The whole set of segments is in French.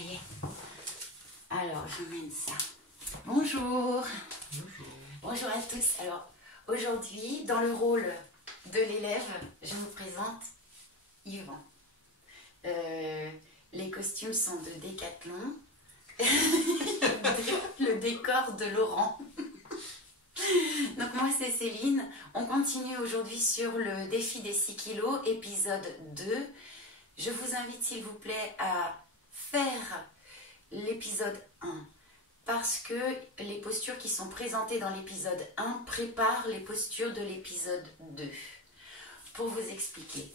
y est. Alors, j'emmène ça. Bonjour. Bonjour. Bonjour à tous. Alors, aujourd'hui, dans le rôle de l'élève, je vous présente Yvan. Les costumes sont de Décathlon. Le décor de Laurent. Donc moi c'est Céline. On continue aujourd'hui sur le défi des 6 kilos, épisode 2. Je vous invite s'il vous plaît à faire l'épisode 1 parce que les postures qui sont présentées dans l'épisode 1 préparent les postures de l'épisode 2. Pour vous expliquer,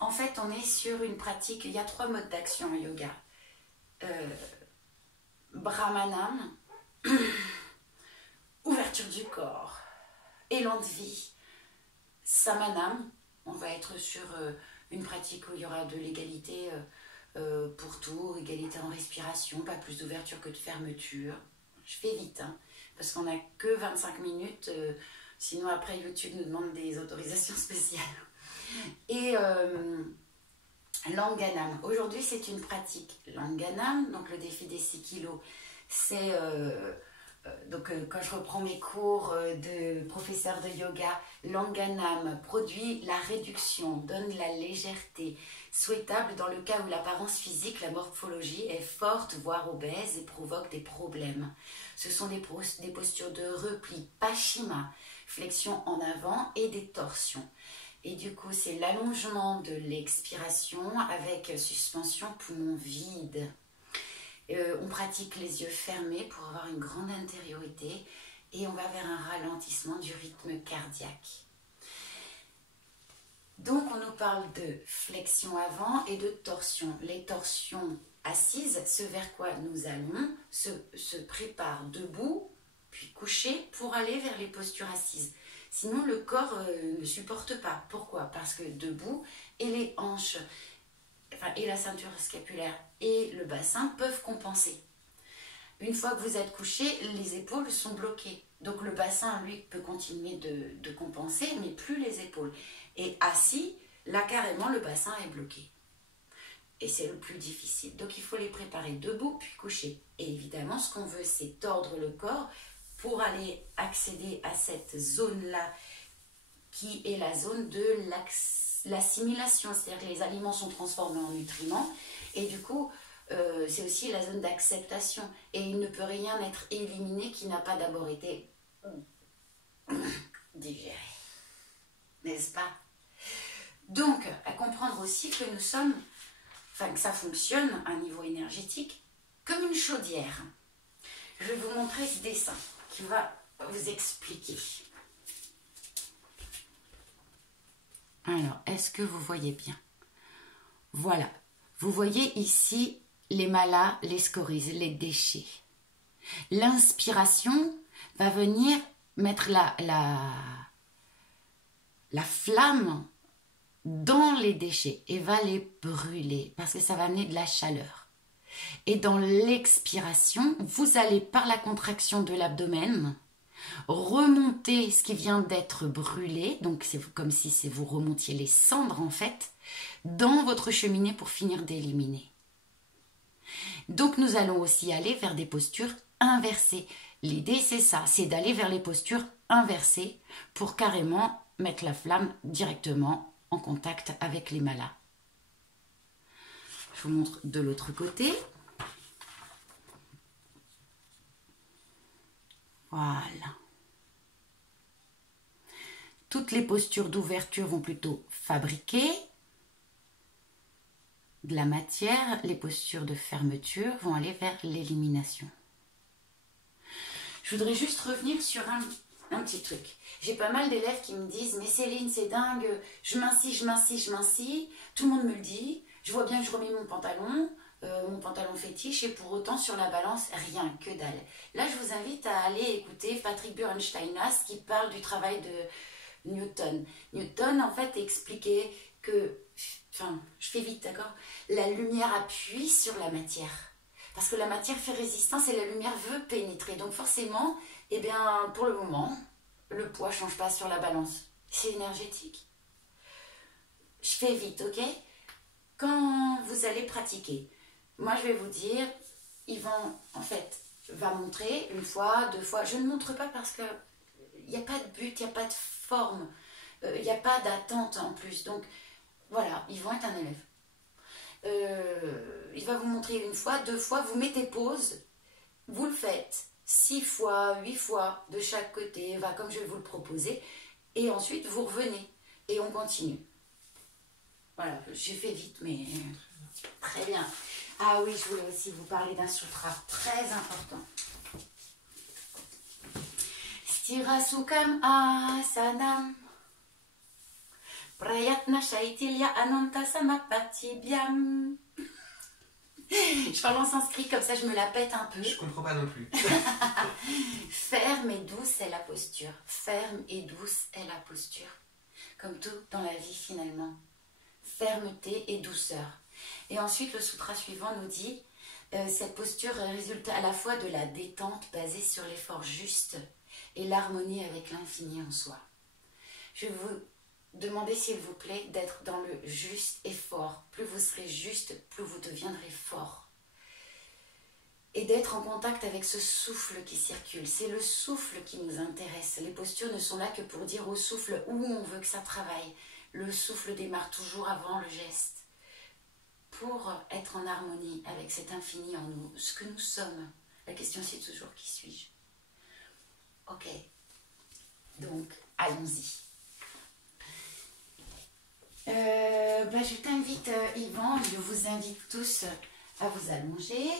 en fait on est sur une pratique, il y a 3 modes d'action en yoga. Brahmanam, ouverture du corps, élan de vie. Samanam, on va être sur une pratique où il y aura de l'égalité pour tout, égalité en respiration, pas plus d'ouverture que de fermeture. Je fais vite, hein, parce qu'on n'a que 25 minutes, sinon après YouTube nous demande des autorisations spéciales. Et Langanam. Aujourd'hui, c'est une pratique Langanam, donc le défi des 6 kilos. C'est quand je reprends mes cours de professeur de yoga, Langanam produit la réduction, donne la légèreté souhaitable dans le cas où l'apparence physique, la morphologie est forte, voire obèse et provoque des problèmes. Ce sont des postures de repli, Paschima, flexion en avant et des torsions. Et du coup, c'est l'allongement de l'expiration avec suspension poumon vide. On pratique les yeux fermés pour avoir une grande intériorité et on va vers un ralentissement du rythme cardiaque. Donc, on nous parle de flexion avant et de torsion. Les torsions assises, ce vers quoi nous allons, se préparent debout, puis couché pour aller vers les postures assises. Sinon, le corps ne supporte pas. Pourquoi? Parce que debout, et les hanches, et la ceinture scapulaire et le bassin peuvent compenser. Une fois que vous êtes couché, les épaules sont bloquées. Donc le bassin, lui, peut continuer de compenser, mais plus les épaules. Et assis, là, carrément, le bassin est bloqué. Et c'est le plus difficile. Donc il faut les préparer debout, puis couché. Et évidemment, ce qu'on veut, c'est tordre le corps pour aller accéder à cette zone-là, qui est la zone de l'assimilation. C'est-à-dire que les aliments sont transformés en nutriments. Et du coup, c'est aussi la zone d'acceptation. Et il ne peut rien être éliminé qui n'a pas d'abord été digéré. N'est-ce pas? Donc, à comprendre aussi que nous sommes, que ça fonctionne à un niveau énergétique comme une chaudière. Je vais vous montrer ce dessin qui va vous expliquer. Alors, est-ce que vous voyez bien? Voilà. Vous voyez ici les malas, les scories, les déchets. L'inspiration va venir mettre la flamme dans les déchets et va les brûler parce que ça va amener de la chaleur. Et dans l'expiration, vous allez par la contraction de l'abdomen remonter ce qui vient d'être brûlé, donc c'est comme si vous remontiez les cendres en fait, dans votre cheminée pour finir d'éliminer. Donc nous allons aussi aller vers des postures inversées. L'idée c'est ça, c'est d'aller vers les postures inversées pour carrément mettre la flamme directement en contact avec les malas. Je vous montre de l'autre côté. Voilà. Toutes les postures d'ouverture vont plutôt fabriquer de la matière. Les postures de fermeture vont aller vers l'élimination. Je voudrais juste revenir sur un petit truc. J'ai pas mal d'élèves qui me disent « Mais Céline, c'est dingue, je m'insis, tout le monde me le dit, je vois bien que je remets mon pantalon fétiche et pour autant sur la balance, rien que dalle. » Là, je vous invite à aller écouter Patrick Bernsteinas qui parle du travail de Newton. Newton, en fait, expliquait que, je fais vite, d'accord, la lumière appuie sur la matière. Parce que la matière fait résistance et la lumière veut pénétrer. Donc forcément, pour le moment, le poids ne change pas sur la balance. C'est énergétique. Je fais vite, ok? Quand vous allez pratiquer, moi je vais vous dire, Yvan, en fait, va montrer une fois, deux fois. Je ne montre pas parce que il n'y a pas de but, il n'y a pas de forme, il n'y a pas d'attente en plus. Donc voilà, Yvan est un élève. Il va vous montrer une fois, deux fois, vous mettez pause, vous le faites 6 fois, 8 fois de chaque côté, va comme je vais vous le proposer, et ensuite vous revenez et on continue. Voilà, j'ai fait vite, mais très bien. Ah oui, je voulais aussi vous parler d'un sutra très important. Sthirasukam asanam prayatna shaitilya ananta samapatibhyam. Je parle en sanskrit, comme ça je me la pète un peu. Je comprends pas non plus. Ferme et douce est la posture. Ferme et douce est la posture. Comme tout dans la vie finalement. Fermeté et douceur. Et ensuite le sutra suivant nous dit cette posture résulte à la fois de la détente basée sur l'effort juste et l'harmonie avec l'infini en soi. Je vais vous demander s'il vous plaît d'être dans le juste effort. Plus vous serez juste, plus vous deviendrez fort. Et d'être en contact avec ce souffle qui circule. C'est le souffle qui nous intéresse. Les postures ne sont là que pour dire au souffle où on veut que ça travaille. Le souffle démarre toujours avant le geste. Pour être en harmonie avec cet infini en nous, ce que nous sommes. La question c'est toujours qui suis-je? Ok. Donc, allons-y. Je t'invite, Yvan, je vous invite tous à vous allonger.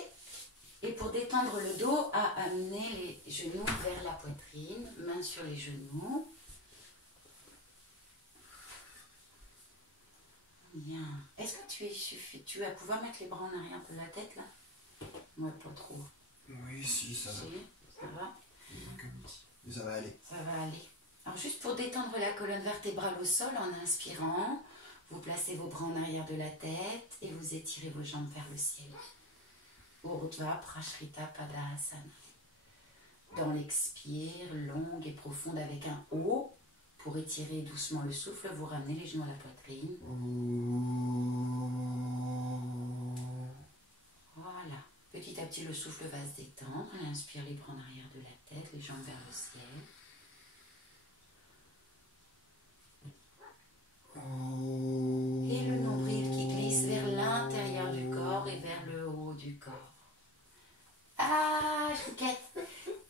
Et pour détendre le dos, à amener les genoux vers la poitrine, mains sur les genoux. Bien. Est-ce que tu vas pouvoir mettre les bras en arrière de la tête là? Moi, pas trop. Oui, si, ça va. Ça va? Mais ça va aller. Ça va aller. Alors juste pour détendre la colonne vertébrale au sol, en inspirant, vous placez vos bras en arrière de la tête et vous étirez vos jambes vers le ciel. Urdhva Prashrita Padasana. Dans l'expire, longue et profonde avec un O, pour étirer doucement le souffle, vous ramenez les genoux à la poitrine. Voilà. Petit à petit, le souffle va se détendre. On inspire les bras en arrière de la tête, les jambes vers le ciel. Et le nombril qui glisse vers l'intérieur du corps et vers le haut du corps. Ah, chouquette,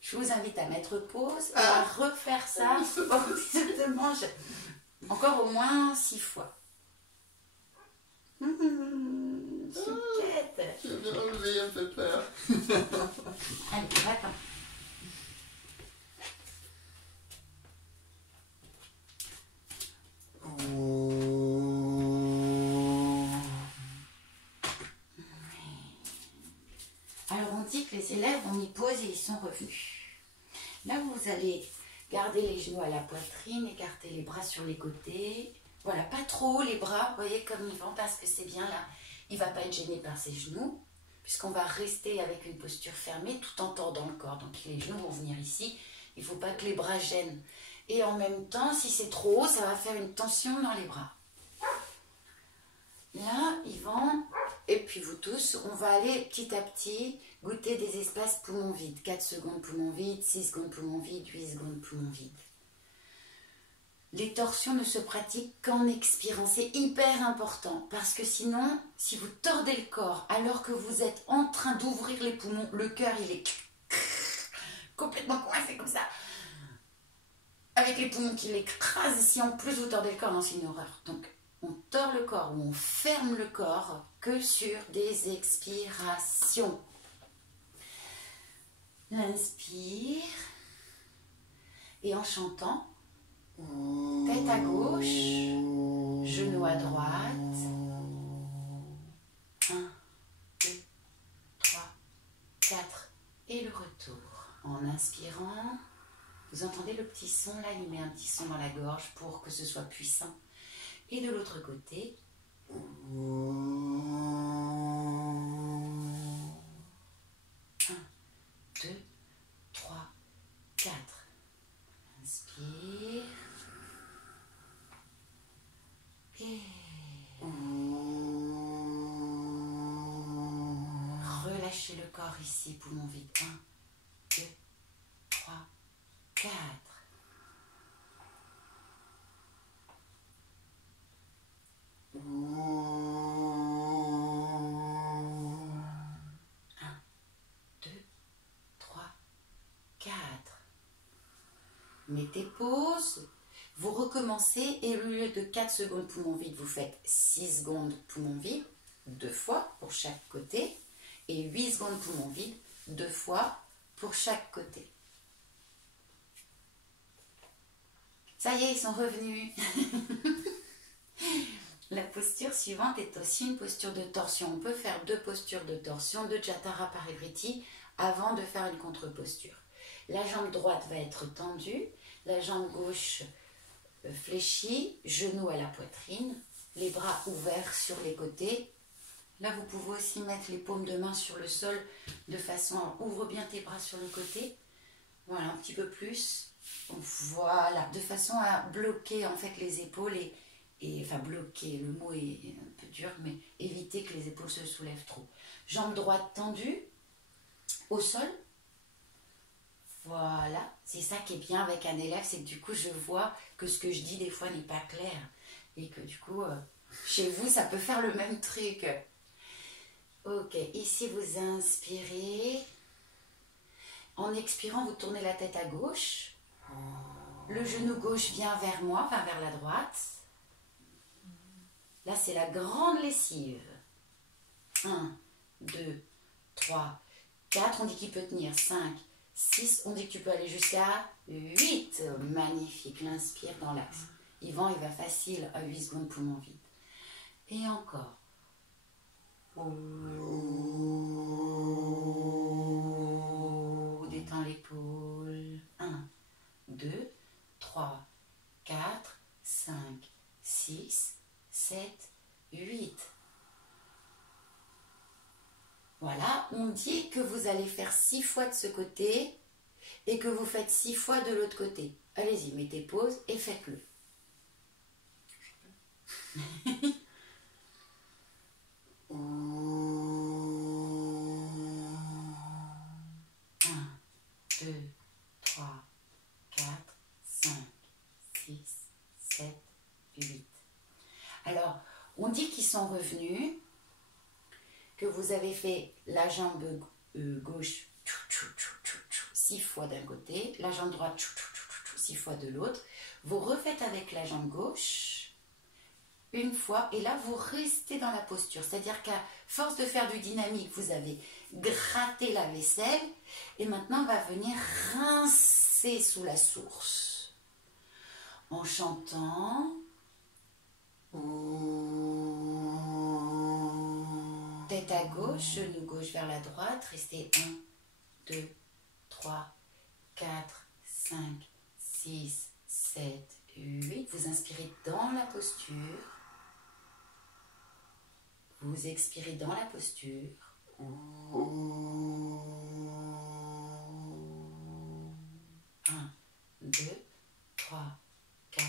je vous invite à mettre pause et à refaire ça exactement, encore au moins 6 fois. Chouquette. Je vais relever, un peu peur. Allez, va-t'en. Alors on dit que les élèves ont mis pause et ils sont revenus. Là vous allez garder les genoux à la poitrine, écarter les bras sur les côtés. Voilà, pas trop haut les bras, vous voyez comme ils vont parce que c'est bien là. Il ne va pas être gêné par ses genoux, puisqu'on va rester avec une posture fermée tout en tordant le corps. Donc les genoux vont venir ici, il ne faut pas que les bras gênent. Et en même temps, si c'est trop haut, ça va faire une tension dans les bras. Là, Yvan, et puis vous tous, on va aller petit à petit goûter des espaces poumons vides. 4 secondes poumons vides, 6 secondes poumons vides, 8 secondes poumons vides. Les torsions ne se pratiquent qu'en expirant. C'est hyper important parce que sinon, si vous tordez le corps alors que vous êtes en train d'ouvrir les poumons, le cœur il est complètement coincé comme ça. Avec les poumons qui l'écrasent, si en plus vous tordez le corps, non, c'est une horreur. Donc, on tord le corps ou on ferme le corps que sur des expirations. L'inspire. Et en chantant, tête à gauche, genou à droite. 1, 2, 3, 4. Et le retour. En inspirant, vous entendez le petit son là, il met un petit son dans la gorge pour que ce soit puissant. Et de l'autre côté, 1, 2, 3, 4. Inspire. Et relâchez le corps ici, poumon vide. 1, 2, 3, 4. Mettez pause, vous recommencez et au lieu de 4 secondes poumon vide, vous faites 6 secondes poumon vide, 2 fois pour chaque côté, et 8 secondes poumon vide, 2 fois pour chaque côté. Ça y est, ils sont revenus. La posture suivante est aussi une posture de torsion. On peut faire 2 postures de torsion, 2 Jatara Parivriti, avant de faire une contre-posture. La jambe droite va être tendue, la jambe gauche fléchie, genou à la poitrine, les bras ouverts sur les côtés. Là, vous pouvez aussi mettre les paumes de main sur le sol de façon à ouvre bien tes bras sur le côté. Voilà, un petit peu plus. Voilà, de façon à bloquer en fait les épaules et enfin bloquer, le mot est un peu dur, mais éviter que les épaules se soulèvent trop. Jambe droite tendue au sol. Voilà, c'est ça qui est bien avec un élève, c'est que du coup je vois que ce que je dis des fois n'est pas clair et que du coup chez vous ça peut faire le même truc. Ok, ici vous inspirez, en expirant vous tournez la tête à gauche, le genou gauche vient vers moi, enfin vers la droite. Là c'est la grande lessive. 1, 2, 3, 4, on dit qu'il peut tenir, 5, 6, on dit que tu peux aller jusqu'à 8. Magnifique, l'inspire dans l'axe. Yvan, il va facile à 8 secondes poumon vide. Et encore. Détends l'épaule. 1, 2, 3, 4, 5, 6, 7, 8. Voilà, on dit que vous allez faire 6 fois de ce côté et que vous faites 6 fois de l'autre côté. Allez-y, mettez pause et faites-le. 1, 2, 3, 4, 5, 6, 7, 8. Alors, on dit qu'ils sont revenus, que vous avez fait la jambe gauche 6 fois d'un côté, la jambe droite 6 fois de l'autre. Vous refaites avec la jambe gauche une fois et là vous restez dans la posture. C'est-à-dire qu'à force de faire du dynamique, vous avez gratté la vaisselle et maintenant on va venir rincer sous la source en chantant. Tête à gauche, genou gauche vers la droite, restez 1, 2, 3, 4, 5, 6, 7, 8. Vous inspirez dans la posture. Vous expirez dans la posture. 1, 2, 3, 4,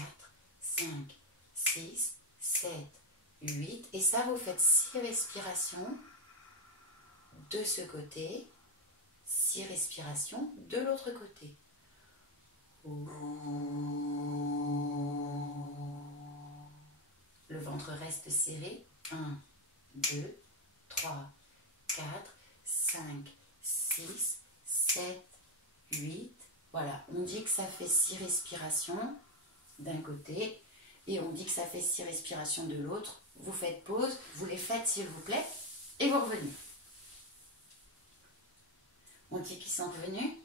5, 6, 7, 8. Et ça, vous faites 6 respirations de ce côté, 6 respirations de l'autre côté. Le ventre reste serré. 1, 2, 3, 4, 5, 6, 7, 8. Voilà, on dit que ça fait 6 respirations d'un côté et on dit que ça fait 6 respirations de l'autre. Vous faites pause, vous les faites s'il vous plaît et vous revenez. On dit qu'ils sont revenus.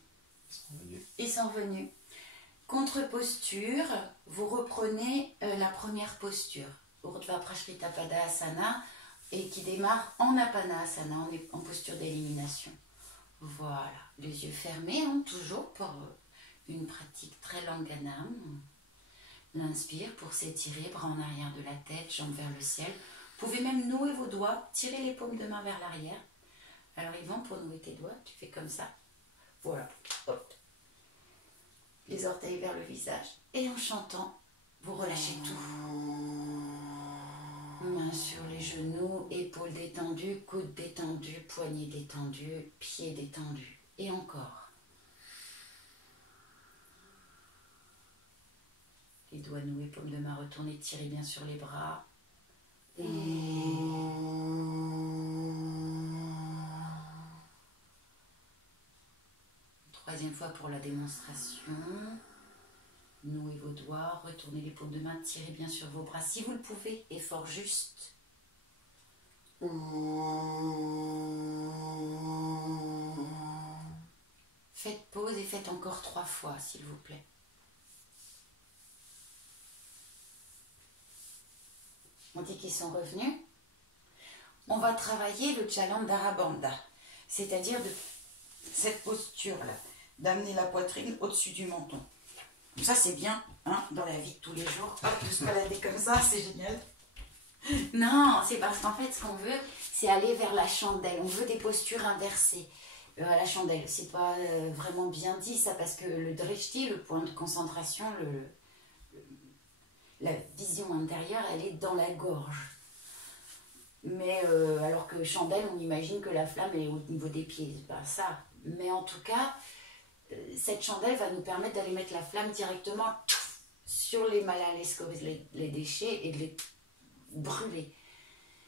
Ils sont revenus. Contre-posture, vous reprenez la première posture, Urdhva Prashrita Padasana, et qui démarre en Apanasana, on est en posture d'élimination. Voilà, les yeux fermés, hein, toujours pour une pratique très Langanam. L'inspire pour s'étirer, bras en arrière de la tête, jambes vers le ciel. Vous pouvez même nouer vos doigts, tirer les paumes de main vers l'arrière. Alors Yvan, pour nouer tes doigts, tu fais comme ça. Voilà, hop. Les orteils vers le visage. Et en chantant, vous relâchez tout. Mains sur les genoux, épaules détendues, coudes détendus, poignets détendus, pieds détendus. Et encore. Les doigts noués, paume de main retournée, tirez bien sur les bras. Et... Troisième fois pour la démonstration. Nouez vos doigts, retournez les paumes de main, tirez bien sur vos bras si vous le pouvez, effort juste. Faites pause et faites encore 3 fois s'il vous plaît. On dit qu'ils sont revenus. On va travailler le Jalandhara Bandha, c'est-à-dire de cette posture-là, d'amener la poitrine au-dessus du menton. Ça c'est bien, hein, dans la vie de tous les jours, hop, de se balader comme ça, c'est génial. Non, c'est parce qu'en fait ce qu'on veut, c'est aller vers la chandelle. On veut des postures inversées. À la chandelle, c'est pas vraiment bien dit ça, parce que le drishti, le point de concentration, la vision intérieure, elle est dans la gorge. Mais alors que chandelle, on imagine que la flamme est au niveau des pieds, c'est pas ça. Mais en tout cas, cette chandelle va nous permettre d'aller mettre la flamme directement sur les malins, les déchets et de les brûler.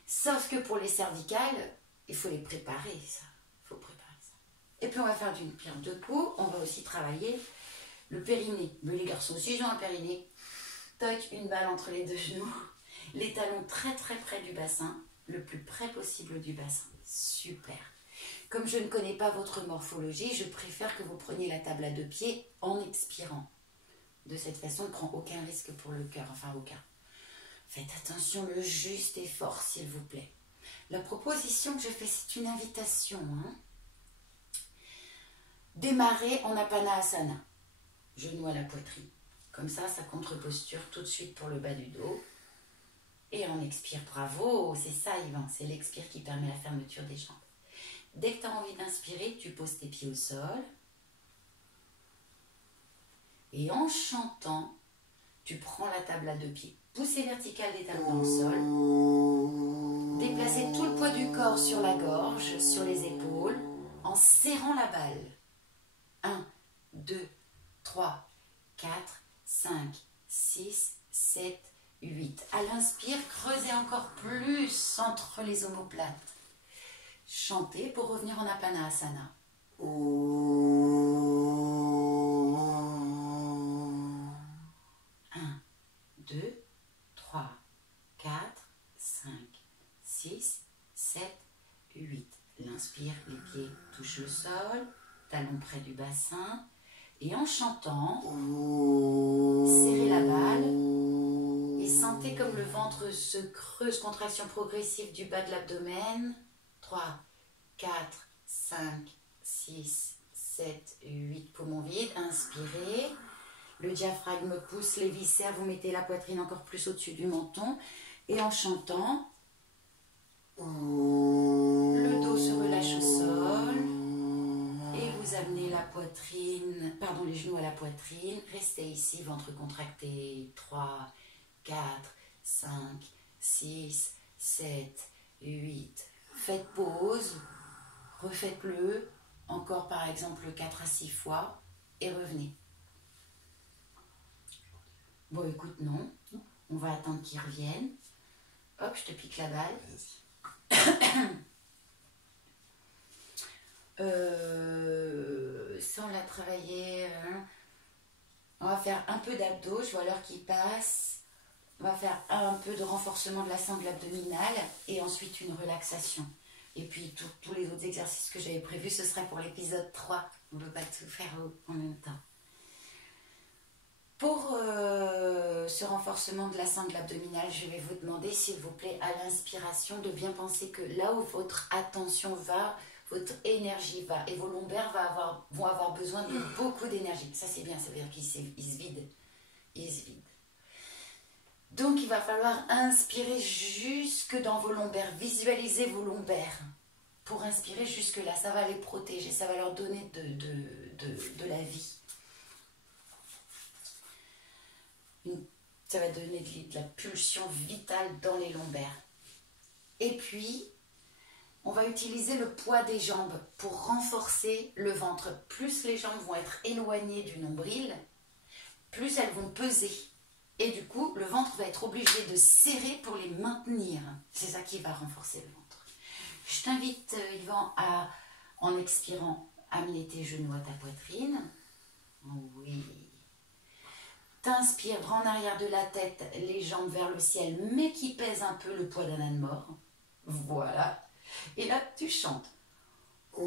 Sauf que pour les cervicales, il faut les préparer, ça. Il faut préparer ça. Et puis on va faire d'une pierre deux coups, on va aussi travailler le périnée. Mais les garçons aussi, ils ont un périnée. Toc, une balle entre les deux genoux, les talons très très près du bassin, le plus près possible du bassin. Super. Comme je ne connais pas votre morphologie, je préfère que vous preniez la table à 2 pieds en expirant. De cette façon, on ne prend aucun risque pour le cœur, enfin aucun. Faites attention, le juste effort, s'il vous plaît. La proposition que je fais, c'est une invitation. Hein. Démarrez en Apanasana, genoux à la poitrine. Comme ça contre-posture tout de suite pour le bas du dos. Et on expire, bravo, c'est ça Yvan, c'est l'expire qui permet la fermeture des jambes. Dès que tu as envie d'inspirer, tu poses tes pieds au sol. Et en chantant, tu prends la table à 2 pieds. Poussée verticale des talons dans le sol. Déplacez tout le poids du corps sur la gorge, sur les épaules, en serrant la balle. 1, 2, 3, 4, 5, 6, 7, 8. À l'inspire, creusez encore plus entre les omoplates. Chantez pour revenir en Apanasana. 1, 2, 3, 4, 5, 6, 7, 8. L'inspire, les pieds touchent le sol, talons près du bassin. Et en chantant, serrez la balle et sentez comme le ventre se creuse, contraction progressive du bas de l'abdomen. 3, 4, 5, 6, 7, 8, poumons vides. Inspirez. Le diaphragme pousse les viscères. Vous mettez la poitrine encore plus au-dessus du menton. Et en chantant, le dos se relâche au sol. Et vous amenez la poitrine, pardon, les genoux à la poitrine. Restez ici, ventre contracté. 3, 4, 5, 6, 7, 8. Faites pause, refaites-le, encore par exemple 4 à 6 fois, et revenez. Bon, écoute, non, on va attendre qu'ils reviennent. Hop, je te pique la balle. Ça, on l'a travaillé. On va faire un peu d'abdos, je vois l'heure qui passe. On va faire un peu de renforcement de la sangle abdominale et ensuite une relaxation. Et puis tous les autres exercices que j'avais prévus, ce serait pour l'épisode 3. On ne peut pas tout faire en même temps. Pour ce renforcement de la sangle abdominale, je vais vous demander, s'il vous plaît, à l'inspiration, de bien penser que là où votre attention va, votre énergie va. Et vos lombaires vont avoir besoin de beaucoup d'énergie. Ça, c'est bien, ça veut dire qu'ils se vident. Ils se vident. Donc, il va falloir inspirer jusque dans vos lombaires. Visualisez vos lombaires pour inspirer jusque là. Ça va les protéger, ça va leur donner de la vie. Ça va donner de la pulsion vitale dans les lombaires. Et puis, on va utiliser le poids des jambes pour renforcer le ventre. Plus les jambes vont être éloignées du nombril, plus elles vont peser. Et du coup, le ventre va être obligé de serrer pour les maintenir. C'est ça qui va renforcer le ventre. Je t'invite, Yvan, en expirant, amener tes genoux à ta poitrine. Oui. T'inspires, bras en arrière de la tête, les jambes vers le ciel, mais qui pèse un peu le poids d'un âne mort. Voilà. Et là, tu chantes. Et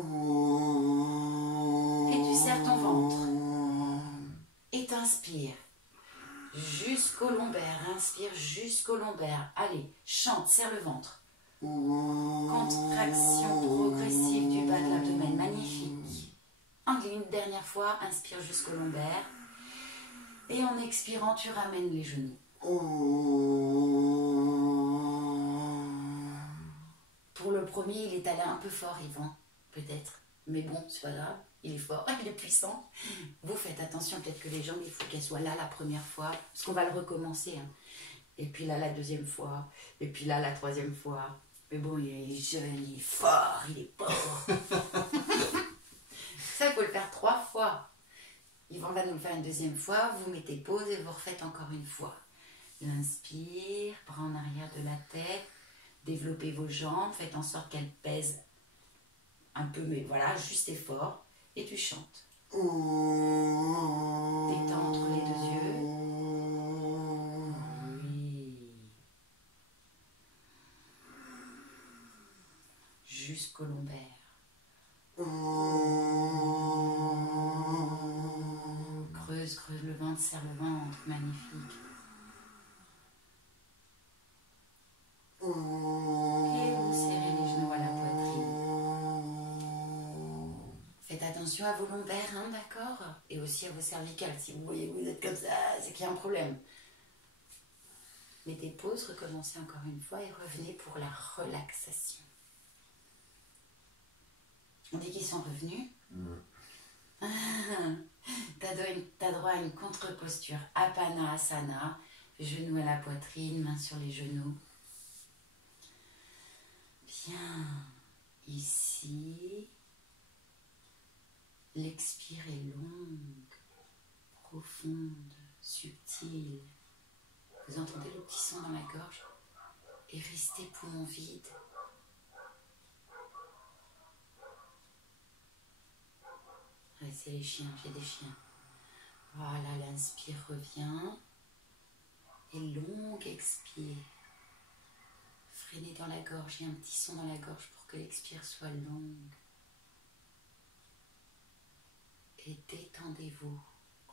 tu serres ton ventre. Et t'inspires jusqu'au lombaire. Inspire jusqu'au lombaire. Allez, chante, serre le ventre. Contraction progressive du bas de l'abdomen. Magnifique. Une dernière fois, inspire jusqu'au lombaire. Et en expirant, tu ramènes les genoux. Pour le premier, il est allé un peu fort, Yvan, peut-être. Mais bon, c'est pas grave, il est fort, il est puissant. Vous faites attention, peut-être que les jambes, il faut qu'elles soient là la première fois, parce qu'on va le recommencer. Hein. Et puis là, la deuxième fois, et puis là, la troisième fois. Mais bon, il est jeune, il est fort, il est fort. Ça, il faut le faire 3 fois. Yvan va nous le faire une deuxième fois, vous mettez pause et vous refaites encore une fois. L'inspire, bras en arrière de la tête, développez vos jambes, faites en sorte qu'elles pèsent un peu, mais voilà, juste et fort. Et tu chantes. Détends entre les 2 yeux. Oui. Jusqu'au lombaire. Creuse le ventre, serre le ventre, magnifique. Et vous serrez les genoux à la poitrine. Faites attention à vos lombaires, hein, d'accord? Et aussi à vos cervicales. Si vous voyez que vous êtes comme ça, c'est qu'il y a un problème. Mettez pause, recommencez encore une fois et revenez pour la relaxation. On dit qu'ils sont revenus. T'as droit à une contre-posture. Apanasana, genoux à la poitrine, mains sur les genoux. Bien. Ici, l'expire est longue, profonde, subtile. Vous entendez le petit son dans la gorge et restez poumon vide. C'est les chiens, j'ai des chiens. Voilà, l'inspire revient. Et longue expire. Freinez dans la gorge, il y a un petit son dans la gorge pour que l'expire soit longue. Et détendez-vous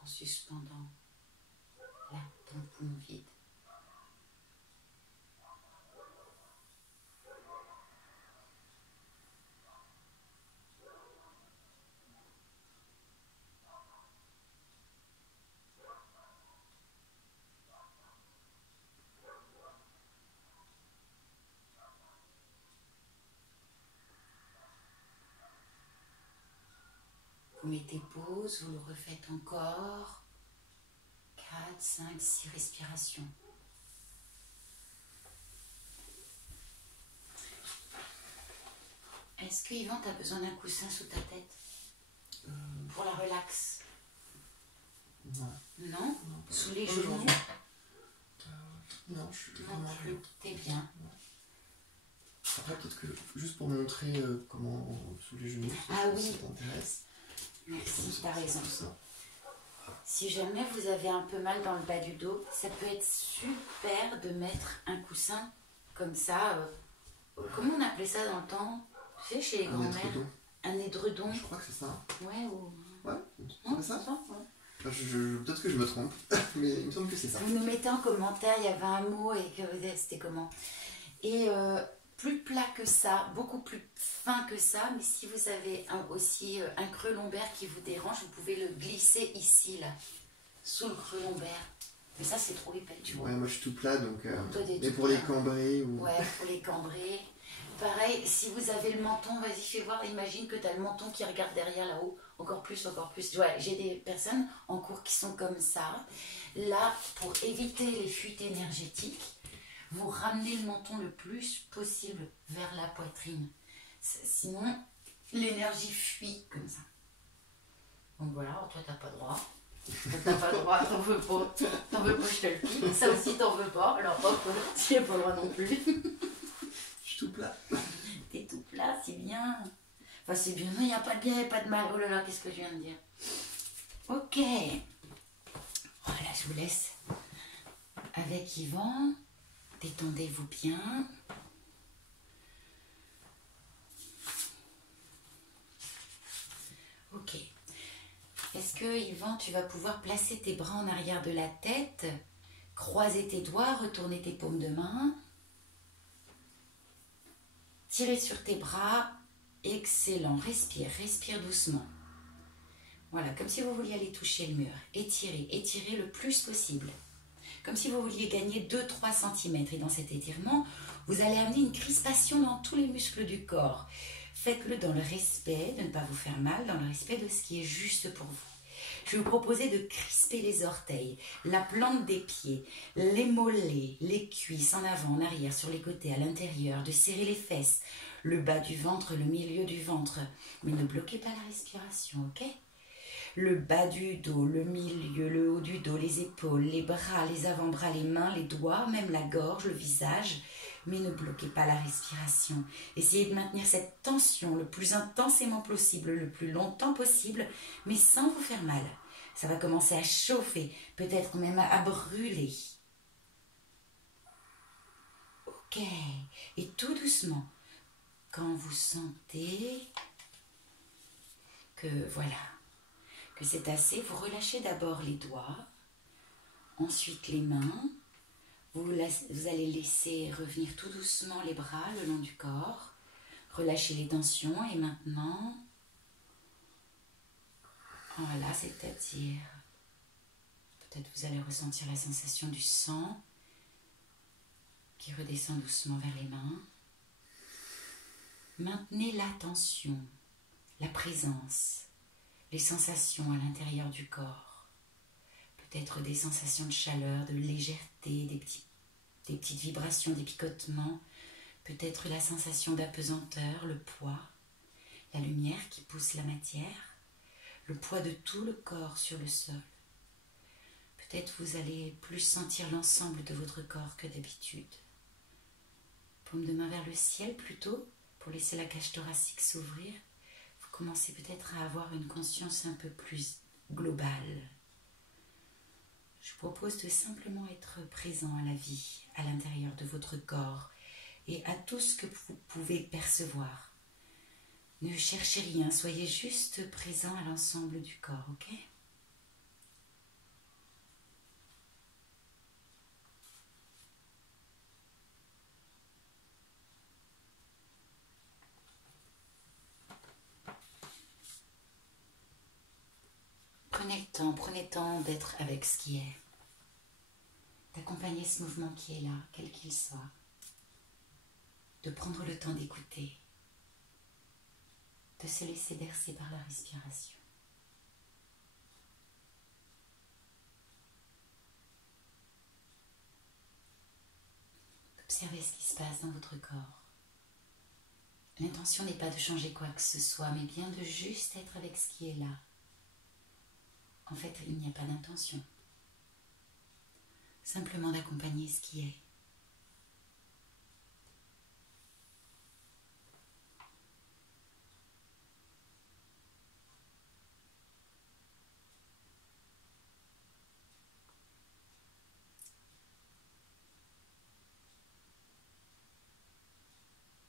en suspendant ton poumon vide. Vous mettez pause, vous le refaites encore. 4, 5, 6 respirations. Est-ce que Yvan, tu as besoin d'un coussin sous ta tête pour la relax? Non. Non, sous les genoux? Non, je suis vraiment plus. T'es bien. Après, peut-être que juste pour montrer comment sous les genoux, oui. Ça t'intéresse. Merci, t'as raison. Si jamais vous avez un peu mal dans le bas du dos, ça peut être super de mettre un coussin comme ça. Comment on appelait ça dans le temps? Tu sais, chez les grands-mères. Un édredon. Je crois que c'est ça. Ouais, ou... Ouais, Non, c'est ça. Ouais. Peut-être que je me trompe, mais il me semble que c'est ça. Vous nous mettez en commentaire, il y avait un mot et que c'était comment. Et plus plat que ça, beaucoup plus fin que ça, mais si vous avez aussi un creux lombaire qui vous dérange, vous pouvez le glisser ici, là, sous le creux lombaire. Mais ça, c'est trop épais, tu vois. Ouais, moi je suis tout plat, donc... mais pour les cambrer ou... Ouais, pour les cambrer. Pareil, si vous avez le menton, vas-y, fais voir, imagine que tu as le menton qui regarde derrière là-haut. Encore plus, encore plus. Ouais, j'ai des personnes en cours qui sont comme ça. Là, pour éviter les fuites énergétiques, vous ramenez le menton le plus possible vers la poitrine. Sinon, l'énergie fuit comme ça. Donc voilà, toi t'as pas droit. T'as pas droit, t'en veux pas, je te le pique. Ça aussi t'en veux pas, alors hop, tu n'as pas le droit non plus. Je suis tout plat. T'es tout plat, c'est bien. Enfin c'est bien, il n'y a pas de bien et pas de mal. Oh là là, qu'est-ce que je viens de dire. Ok. Voilà, je vous laisse avec Yvan. Détendez-vous bien. Ok. Est-ce que, Yvan, tu vas pouvoir placer tes bras en arrière de la tête, croiser tes doigts, retourner tes paumes de main, tirer sur tes bras. Excellent. Respire, respire doucement. Voilà, comme si vous vouliez aller toucher le mur. Étirez, étirez le plus possible. Comme si vous vouliez gagner 2-3 cm. Et dans cet étirement, vous allez amener une crispation dans tous les muscles du corps. Faites-le dans le respect de ne pas vous faire mal, dans le respect de ce qui est juste pour vous. Je vais vous proposer de crisper les orteils, la plante des pieds, les mollets, les cuisses en avant, en arrière, sur les côtés, à l'intérieur, de serrer les fesses, le bas du ventre, le milieu du ventre. Mais ne bloquez pas la respiration, ok ? Le bas du dos, le milieu, le haut du dos, les épaules, les bras, les avant-bras, les mains, les doigts, même la gorge, le visage. Mais ne bloquez pas la respiration. Essayez de maintenir cette tension le plus intensément possible, le plus longtemps possible, mais sans vous faire mal. Ça va commencer à chauffer, peut-être même à brûler. Ok. Et tout doucement, quand vous sentez que voilà, que c'est assez, vous relâchez d'abord les doigts, ensuite les mains. Vous allez laisser revenir tout doucement les bras le long du corps. Relâchez les tensions et maintenant, voilà, c'est-à-dire, peut-être vous allez ressentir la sensation du sang qui redescend doucement vers les mains. Maintenez l'attention, la présence, les sensations à l'intérieur du corps. Peut-être des sensations de chaleur, de légèreté, des petites vibrations, des picotements. Peut-être la sensation d'apesanteur, le poids, la lumière qui pousse la matière, le poids de tout le corps sur le sol. Peut-être vous allez plus sentir l'ensemble de votre corps que d'habitude. Paume de main vers le ciel plutôt, pour laisser la cage thoracique s'ouvrir. Vous commencez peut-être à avoir une conscience un peu plus globale. Je vous propose de simplement être présent à la vie, à l'intérieur de votre corps et à tout ce que vous pouvez percevoir. Ne cherchez rien, soyez juste présent à l'ensemble du corps, ok ? Prenez le temps d'être avec ce qui est, d'accompagner ce mouvement qui est là, quel qu'il soit, de prendre le temps d'écouter, de se laisser bercer par la respiration. Observez ce qui se passe dans votre corps. L'intention n'est pas de changer quoi que ce soit, mais bien de juste être avec ce qui est là. En fait, il n'y a pas d'intention. Simplement d'accompagner ce qui est.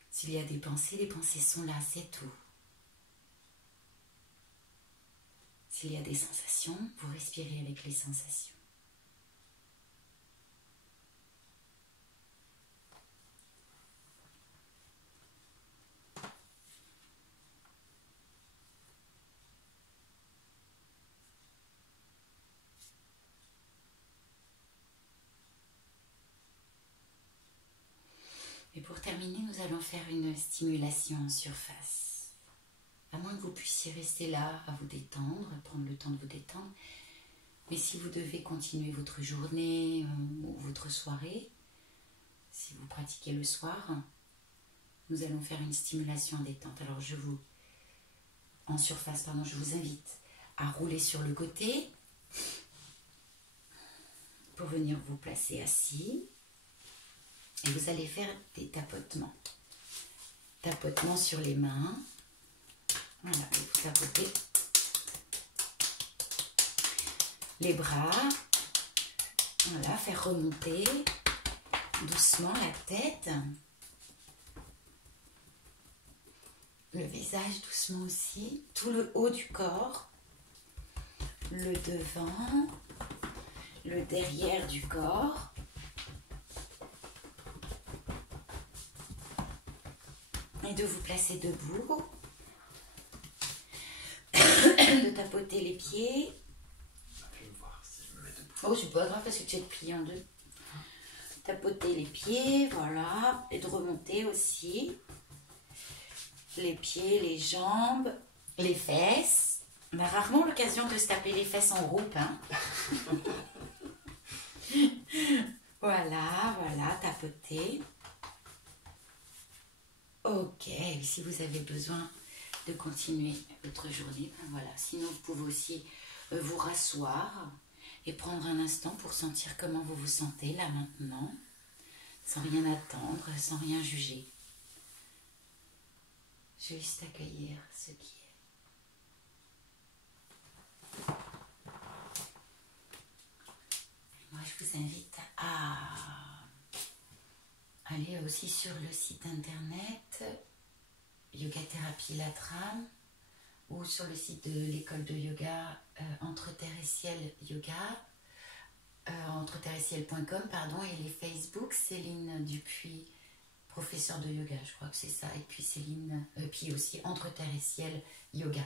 S'il y a des pensées, les pensées sont là, c'est tout. S'il y a des sensations, vous respirez avec les sensations. Et pour terminer, nous allons faire une stimulation en surface. À moins que vous puissiez rester là à vous détendre, prendre le temps de vous détendre. Mais si vous devez continuer votre journée ou votre soirée, si vous pratiquez le soir, nous allons faire une stimulation en détente. Alors en surface, pardon, je vous invite à rouler sur le côté pour venir vous placer assis. Et vous allez faire des tapotements. Tapotements sur les mains. Voilà, et vous tapotez les bras. Voilà, faire remonter doucement la tête. Le visage doucement aussi. Tout le haut du corps. Le devant. Le derrière du corps. Et de vous placer debout. De tapoter les pieds. Je vais voir si je me mets debout. Oh, c'est pas grave parce que tu es plié en deux. Tapoter les pieds, voilà. Et de remonter aussi. Les pieds, les jambes, les fesses. On a rarement l'occasion de se taper les fesses en groupe, hein. Voilà, voilà, tapoter. Ok, si vous avez besoin de continuer votre journée, ben voilà. Sinon, vous pouvez aussi vous rasseoir et prendre un instant pour sentir comment vous vous sentez là maintenant, sans rien attendre, sans rien juger. Juste accueillir ce qui est. Moi, je vous invite à aller aussi sur le site internet Yoga Thérapie Latram ou sur le site de l'école de yoga Entre Terre et Ciel Yoga, entreterre-et-ciel.com, pardon, et les Facebook, Céline Dupuis, professeure de yoga, je crois que c'est ça, et puis Céline, puis aussi Entre Terre et Ciel Yoga.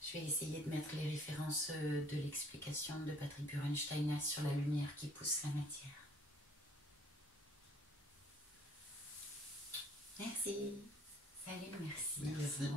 Je vais essayer de mettre les références de l'explication de Patrick Burenstein sur la lumière qui pousse la matière. Merci. Salut, merci. Merci.